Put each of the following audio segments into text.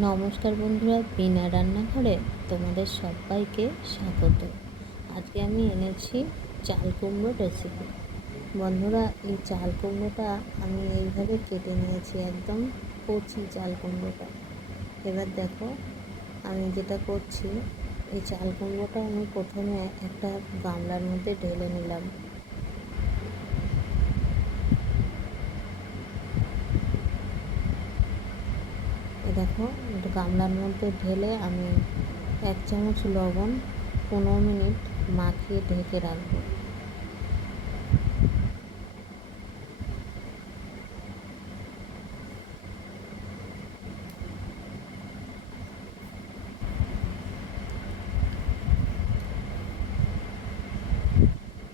নমস্কার বন্ধুরা, বিনা রান্নাঘরে তোমাদের সবাইকে স্বাগত। আজকে আমি এনেছি চাল কুমড়ো রেসিপি। বন্ধুরা, এই চাল কুমড়োটা আমি এইভাবে কেটে নিয়েছি, একদম কচি চাল কুমড়োটা। এবার দেখো আমি যেটা করছি, এই চাল কুমড়োটা আমি প্রথমে একটা গামলার মধ্যে ঢেলে নিলাম। দেখো গামলার মধ্যে ঢেলে আমি 1 চামচ লবণ 15 মিনিট মাখিয়ে ঢেকে রাখবো।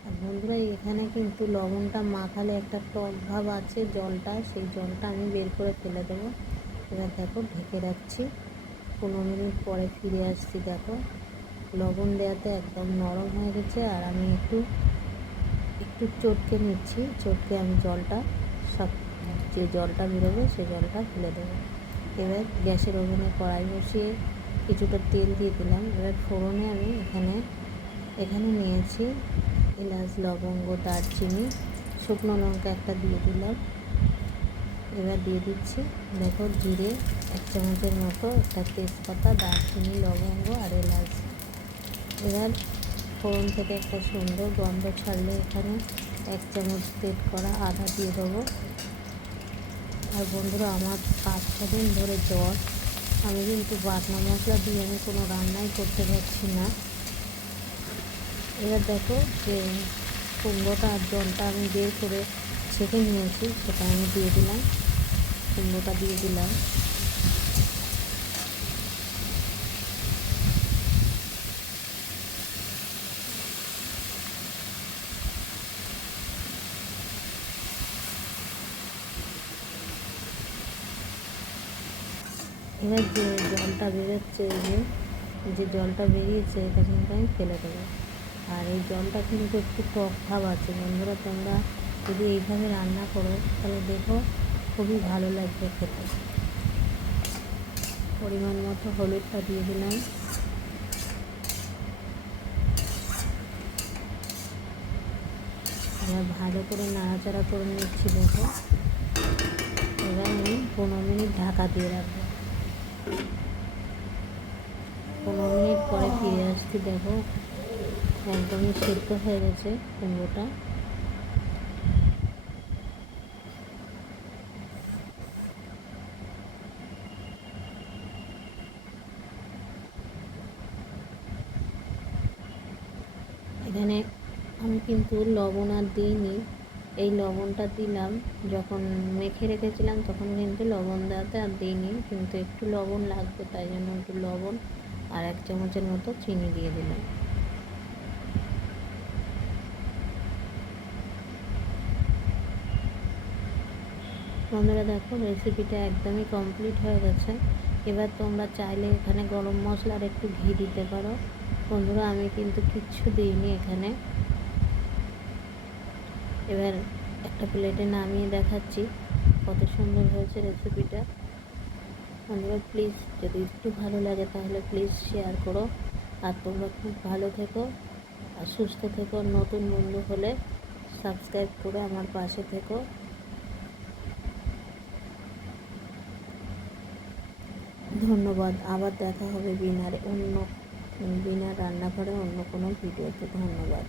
আর বন্ধুরা, এখানে কিন্তু লবণটা মাখালে একটা টক ভাব আছে, জলটা সেই জলটা আমি বের করে ফেলে দেবো। এবার দেখো ঢেকে রাখছি, 15 মিনিট পরে ফিরে আসছি। দেখো লবণ দেওয়াতে একদম নরম হয়ে গেছে। আর আমি একটু চটকে নিচ্ছি, চটকে আমি জলটা সব যে জলটা বেরোবে সে জলটা ফেলে দেবো। এবার গ্যাসের ওভেনে কড়াই বসিয়ে কিছুটা তেল দিয়ে দিলাম। এবার ফোড়নে আমি এখানে নিয়েছি এলাচ, লবঙ্গ, দারচিনি, শুকনো লঙ্কা একটা দিয়ে দিলাম। এবার দিয়ে দিচ্ছি দেখো জিরে 1 চামচের মতো, একটা তেজপাতা, দারচিনি, লবঙ্গ আর এলাচ। এবার ফোড়ন থেকে একটা সুন্দর গন্ধ ছাড়লে এখানে 1 চামচ তেল করা আদা দিয়ে দেবো। আর বন্ধুরা, আমার 5-6 দিন ধরে জ্বর, আমি কিন্তু বাটনা মশলা দিয়ে আমি কোনো রান্নাই করতে পারছি না। এবার দেখো যে কুমড়োটা আর জলটা আমি বের করে ছেঁকে নিয়েছি, সেটা আমি দিয়ে দিলাম, কুমড়োটা দিয়ে দিলাম। এবার যে জলটা বেরোচ্ছে, যে জলটা বেরিয়েছে এটা কিন্তু আমি ফেলে দেবো। আর এই জলটা কিন্তু একটু টক ভাব আছে। বন্ধুরা, তোমরা যদি এইভাবে রান্না করো তাহলে দেখো খুবই ভালো লাগবে খেতে। পরিমাণ মতো হলুদটা দিয়ে দিলাম। এবার ভালো করে নাড়াচাড়া করে নিচ্ছি। দেখো এবার আমি 15 মিনিট ঢাকা দিয়ে রাখবো। 15 মিনিট পরে ফিরে আসছি। দেখো একদমই সেদ্ধ হয়ে গেছে কুমড়োটা। এখানে আমি কিন্তু লবণ আর দিইনি, এই লবণটা দিলাম যখন মেখে রেখেছিলাম, তখন কিন্তু লবণ দেওয়াতে আর দিইনি, কিন্তু একটু লবণ লাগবে তাই জন্য একটু লবণ আর 1 চামচের মতো চিনি দিয়ে দিলাম। বন্ধুরা, দেখো রেসিপিটা একদমই কমপ্লিট হয়ে গেছে। এবার তোমরা চাইলে এখানে গরম মশলার একটু ঘি দিতে পারো। বন্ধুরা, আমি কিন্তু কিচ্ছু দিইনি এখানে। এবার একটা প্লেটে নামিয়ে দেখাচ্ছি কত সুন্দর হয়েছে রেসিপিটা। বন্ধুরা, প্লিজ যদি একটু ভালো লাগে তাহলে প্লিজ শেয়ার করো। আর তোমরা খুব ভালো থেকো আর সুস্থ থেকো। নতুন বন্ধু হলে সাবস্ক্রাইব করে আমার পাশে থেকো। ধন্যবাদ। আবার দেখা হবে বিনা রান্নাঘরে অন্য কোনো ভিডিওতে। ধন্যবাদ।